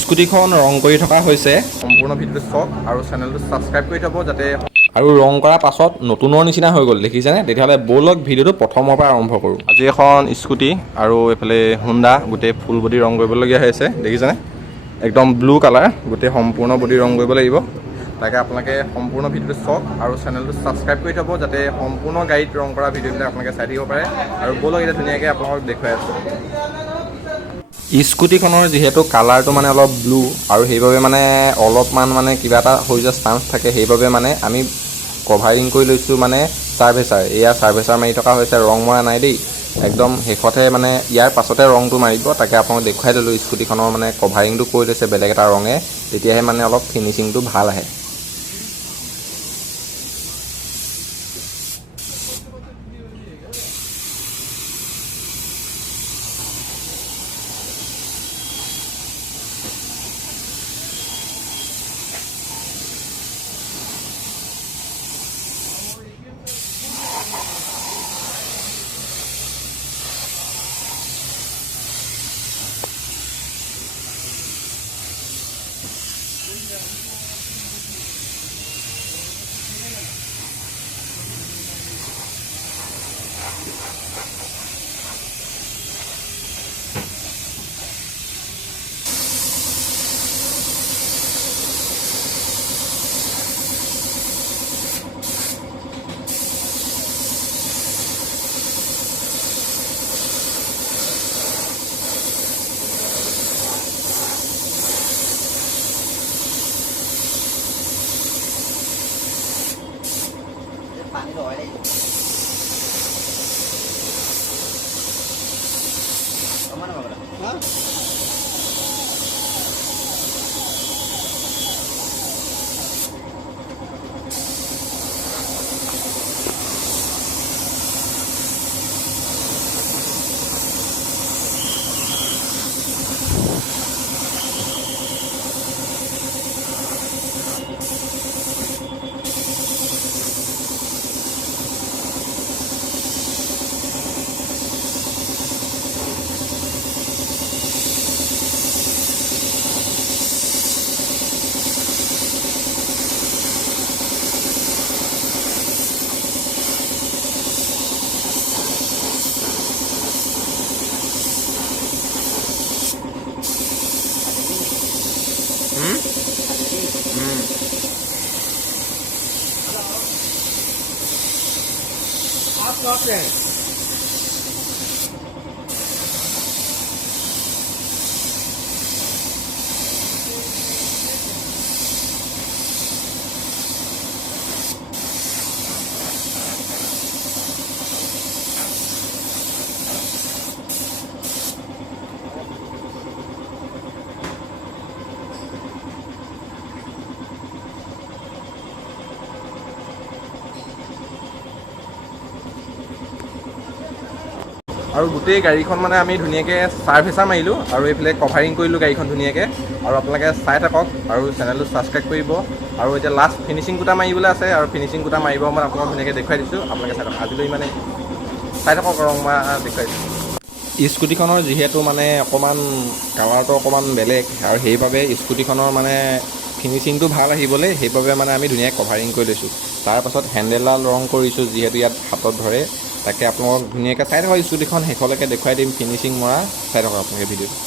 স্কুটিখন ৰং কৰি থকা হৈছে। সম্পূৰ্ণ ভিডিঅ'টো চাওক আৰু চেনেলটো ছাবস্ক্ৰাইব কৰি থ'ব যাতে আৰু ৰং কৰাৰ পাছত নতুনৰ নিচিনা হৈ গ'ল দেখিছেনে? তেতিয়াহ'লে ব'লক ভিডিঅ'টো প্ৰথমৰ পৰা আৰম্ভ কৰোঁ। আজি এখন স্কুটি আৰু এইফালে হুণ্ডা গোটেই ফুল বডি ৰং কৰিবলগীয়া হৈ আছে দেখিছেনে? একদম ব্লু কালাৰ গোটেই সম্পূৰ্ণ বডি ৰং কৰিব লাগিব। তাকে আপোনালোকে সম্পূৰ্ণ ভিডিঅ'টো চাওক আৰু চেনেলটো ছাবস্ক্ৰাইব কৰি থ'ব যাতে সম্পূৰ্ণ গাড়ীত ৰং কৰা ভিডিঅ'বিলাক আপোনালোকে চাই থাকিব পাৰে। আৰু ব'লক এতিয়া ধুনীয়াকৈ আপোনালোকক দেখুৱাই আছোঁ। স্কুটিখনৰ যিহেতু কালাৰটো মানে অলপ ব্লু আৰু সেইবাবে মানে অলপমান মানে কিবা এটা হৈ যোৱা চান্স থাকে, সেইবাবে মানে আমি কভাৰিং কৰি লৈছোঁ মানে চাৰ্ভেচাৰ। এয়া চাৰ্ভেচাৰ মাৰি থকা হৈছে, ৰং মৰা নাই দেই। একদম শেষতহে মানে ইয়াৰ পাছতে ৰংটো মাৰিব। তাকে আপোনাক দেখুৱাই দিলোঁ স্কুটিখনৰ মানে কভাৰিংটো কৰি লৈছে বেলেগ এটা ৰঙে, তেতিয়াহে মানে অলপ ফিনিচিংটো ভাল আহে। আৰু গোটেই গাড়ীখন মানে আমি ধুনীয়াকৈ চাৰ্ভেচাৰ মাৰিলোঁ আৰু এইফালে কভাৰিং কৰিলোঁ গাড়ীখন ধুনীয়াকৈ। আৰু আপোনালোকে চাই থাকক আৰু চেনেলটো ছাবস্ক্ৰাইব কৰিব। আৰু এতিয়া লাষ্ট ফিনিচিং কোটা মাৰিবলৈ আছে আৰু ফিনিচিং কোটা মাৰিব মই আপোনাক ধুনীয়াকৈ দেখুৱাই দিছোঁ। আপোনালোকে চাই থাকক, আজিলৈ মানে চাই থাকক ৰং মৰা দেখুৱাই দিছোঁ। স্কুটিখনৰ যিহেতু মানে অকণমান কালাৰটো অকণমান বেলেগ আৰু সেইবাবে স্কুটিখনৰ মানে ফিনিচিংটো ভাল আহিবলৈ সেইবাবে মানে আমি ধুনীয়াকৈ কভাৰিং কৰি লৈছোঁ। তাৰপাছত হেণ্ডেলডাল ৰং কৰিছোঁ যিহেতু ইয়াত হাতত ধৰে। তাকে আপোনালোকক ধুনীয়াকৈ চাই থাকক, স্কুটিখন শেষলৈকে দেখুৱাই দিম ফিনিচিং মৰা। চাই থাকক আপোনালোকে ভিডিঅ'টো।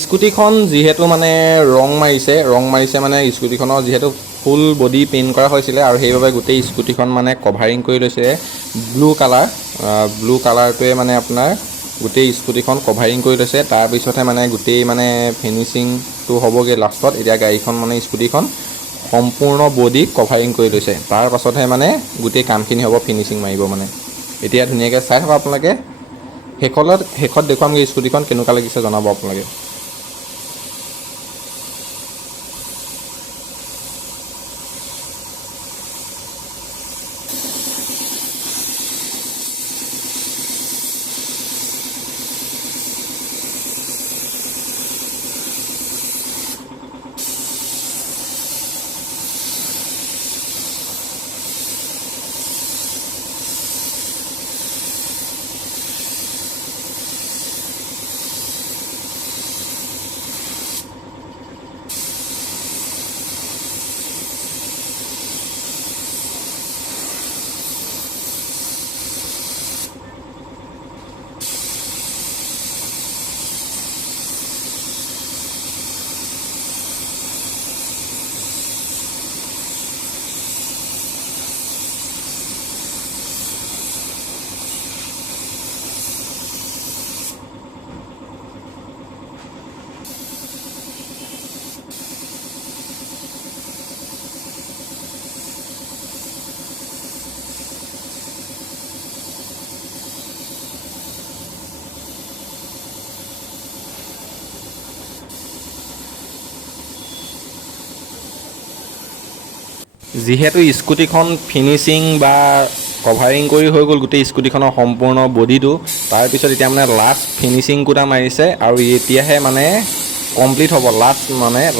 স্কুটিখন যিহেতু মানে ৰং মাৰিছে মানে স্কুটিখনৰ যিহেতু ফুল বডি পেইণ্ট কৰা হৈছিলে আৰু সেইবাবে গোটেই স্কুটিখন মানে কভাৰিং কৰি লৈছে ব্লু কালাৰটোৱে মানে আপোনাৰ গোটেই স্কুটিখন কভাৰিং কৰি লৈছে। তাৰপিছতহে মানে গোটেই মানে ফিনিচিংটো হ'বগৈ লাষ্টত। এতিয়া গাড়ীখন মানে স্কুটিখন সম্পূৰ্ণ বডি কভাৰিং কৰি লৈছে, তাৰ পাছতহে মানে গোটেই কামখিনি হ'ব, ফিনিচিং মাৰিব মানে। এতিয়া ধুনীয়াকৈ চাই থাকক আপোনালোকে, শেষত দেখুৱামগৈ স্কুটিখন কেনেকুৱা লাগিছে জনাব আপোনালোকে। যিহেতু স্কুটিখন ফিনিচিং বা কভাৰিং কৰি হৈ গ'ল গোটেই স্কুটিখনৰ সম্পূৰ্ণ বডিটো, তাৰপিছত এতিয়া মানে লাষ্ট ফিনিচিং কোটা মাৰিছে আৰু এতিয়াহে মানে কমপ্লিট হ'ব,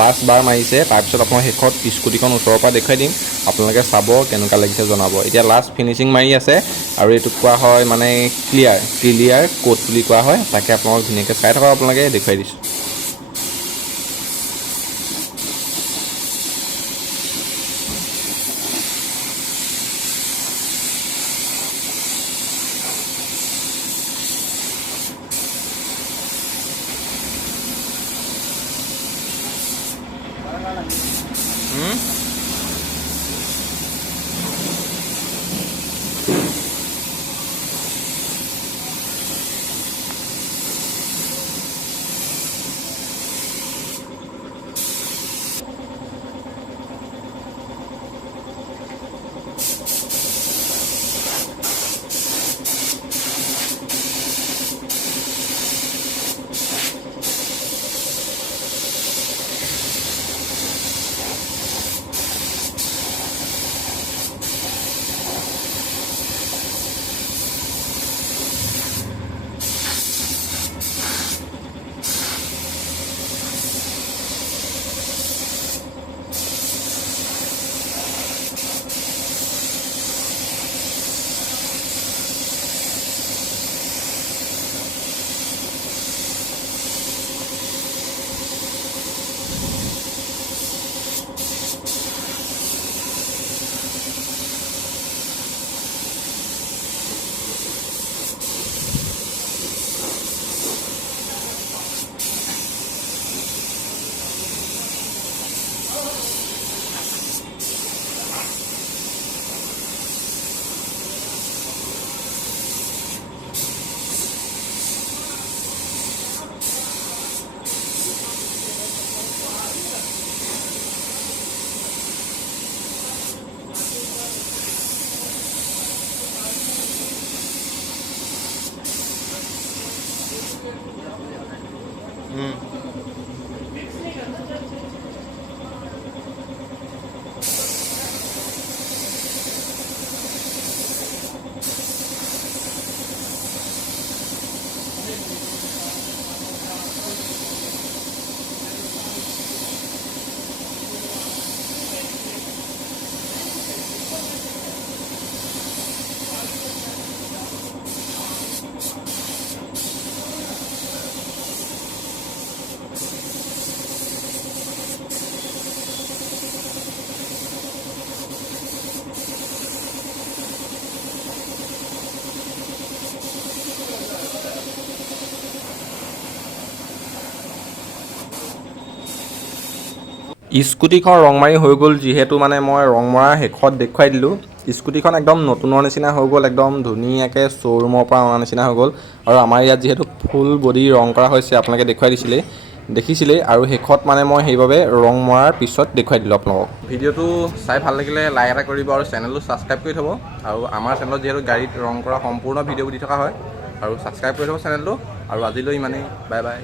লাষ্ট বাৰ মাৰিছে। তাৰপিছত আপোনাৰ শেষত স্কুটিখন ওচৰৰ পৰা দেখুৱাই দিম, আপোনালোকে চাব কেনেকুৱা লাগিছে জনাব। এতিয়া লাষ্ট ফিনিচিং মাৰি আছে আৰু এইটোক কোৱা হয় মানে ক্লিয়াৰ কোট বুলি কোৱা হয়। তাকে আপোনালোক ধুনীয়াকৈ চাই থাকক, আপোনালোকে দেখুৱাই দিছোঁ। স্কুটিখন ৰং মাৰি হৈ গ'ল, যিহেতু মানে মই ৰং মৰা শেষত দেখুৱাই দিলোঁ। স্কুটিখন একদম নতুনৰ নিচিনা হৈ গ'ল, একদম ধুনীয়াকৈ শ্ব'ৰুমৰ পৰা অনা নিচিনা হৈ গ'ল। আৰু আমাৰ ইয়াত যিহেতু ফুল বডি ৰং কৰা হৈছে আপোনালোকে দেখিছিলেই আৰু শেষত মানে মই সেইবাবে ৰং মৰাৰ পিছত দেখুৱাই দিলোঁ আপোনালোকক। ভিডিঅ'টো চাই ভাল লাগিলে লাইক এটা কৰিব আৰু চেনেলটো ছাবস্ক্ৰাইব কৰি থ'ব। আৰু আমাৰ চেনেলত যিহেতু গাড়ীত ৰং কৰা সম্পূৰ্ণ ভিডিঅ'বোৰ দি থকা হয়, আৰু ছাবস্ক্ৰাইব কৰি থ'ব চেনেলটো। আৰু আজিলৈ ইমানেই, বাই বাই।